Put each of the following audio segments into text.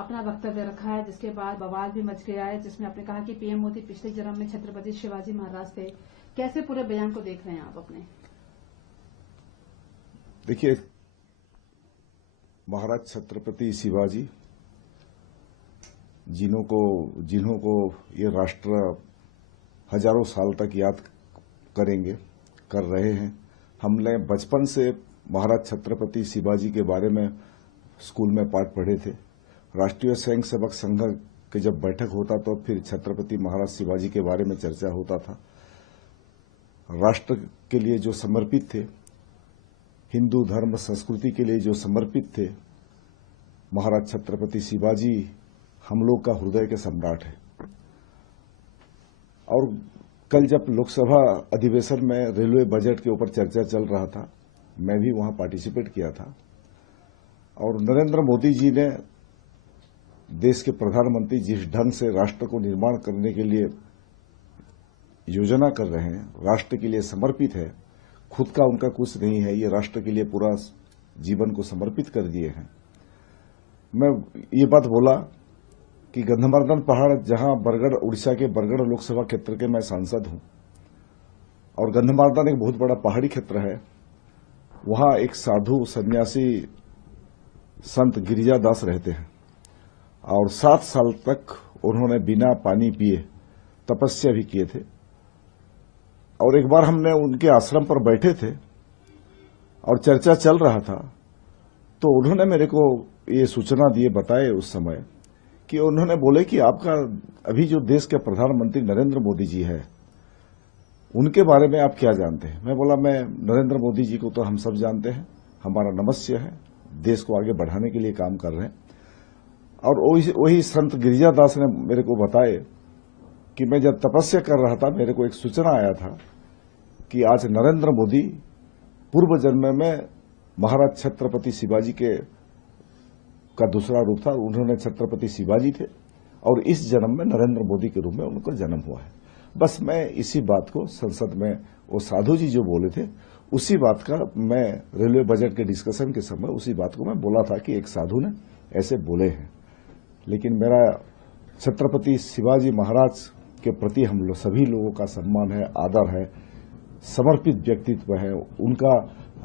अपना वक्तव्य रखा है, जिसके बाद बवाल भी मच गया है, जिसमें आपने कहा कि पीएम मोदी पिछले जन्म में छत्रपति शिवाजी महाराज थे। कैसे पूरे बयान को देख रहे हैं आप अपने? देखिए, महाराज छत्रपति शिवाजी जिन्हों को ये राष्ट्र हजारों साल तक याद करेंगे, कर रहे हैं। हमने बचपन से महाराज छत्रपति शिवाजी के बारे में स्कूल में पाठ पढ़े थे। राष्ट्रीय स्वयं सेवक संघ के जब बैठक होता तो फिर छत्रपति महाराज शिवाजी के बारे में चर्चा होता था। राष्ट्र के लिए जो समर्पित थे, हिंदू धर्म संस्कृति के लिए जो समर्पित थे, महाराज छत्रपति शिवाजी हम लोग का हृदय के सम्राट है। और कल जब लोकसभा अधिवेशन में रेलवे बजट के ऊपर चर्चा चल रहा था, मैं भी वहां पार्टिसिपेट किया था। और नरेंद्र मोदी जी ने देश के प्रधानमंत्री जिस ढंग से राष्ट्र को निर्माण करने के लिए योजना कर रहे हैं, राष्ट्र के लिए समर्पित है, खुद का उनका कुछ नहीं है, ये राष्ट्र के लिए पूरा जीवन को समर्पित कर दिए हैं। मैं ये बात बोला कि गंधमार्दन पहाड़, जहां बरगढ़, उड़ीसा के बरगढ़ लोकसभा क्षेत्र के मैं सांसद हूं, और गंधमार्दन एक बहुत बड़ा पहाड़ी क्षेत्र है। वहां एक साधु सन्यासी संत गिरिजादास रहते हैं, और 7 साल तक उन्होंने बिना पानी पिए तपस्या भी किए थे। और एक बार हमने उनके आश्रम पर बैठे थे और चर्चा चल रहा था, तो उन्होंने मेरे को ये सूचना दिए, बताए उस समय, कि उन्होंने बोले कि आपका अभी जो देश के प्रधानमंत्री नरेंद्र मोदी जी है, उनके बारे में आप क्या जानते हैं? मैं बोला, मैं नरेंद्र मोदी जी को तो हम सब जानते हैं, हमारा नमस्य है, देश को आगे बढ़ाने के लिए काम कर रहे हैं। और वही संत गिरिजादास ने मेरे को बताए कि मैं जब तपस्या कर रहा था, मेरे को एक सूचना आया था कि आज नरेंद्र मोदी पूर्व जन्म में महाराज छत्रपति शिवाजी का दूसरा रूप था, उन्होंने छत्रपति शिवाजी थे, और इस जन्म में नरेंद्र मोदी के रूप में उनका जन्म हुआ है। बस मैं इसी बात को संसद में वो साधु जी जो बोले थे, उसी बात का मैं रेलवे बजट के डिस्कशन के समय उसी बात को मैं बोला था कि एक साधु ने ऐसे बोले हैं। लेकिन मेरा छत्रपति शिवाजी महाराज के प्रति हम लोग सभी लोगों का सम्मान है, आदर है, समर्पित व्यक्तित्व है उनका,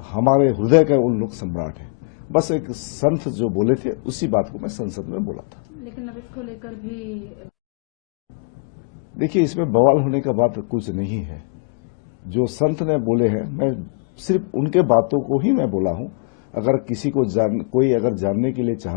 हमारे हृदय का उन लोग सम्राट है। बस एक संत जो बोले थे उसी बात को मैं संसद में बोला था। लेकिन अब इसको लेकर भी देखिए, इसमें बवाल होने का बात कुछ नहीं है। जो संत ने बोले हैं, मैं सिर्फ उनके बातों को ही मैं बोला हूं। अगर किसी को कोई अगर जानने के लिए चाह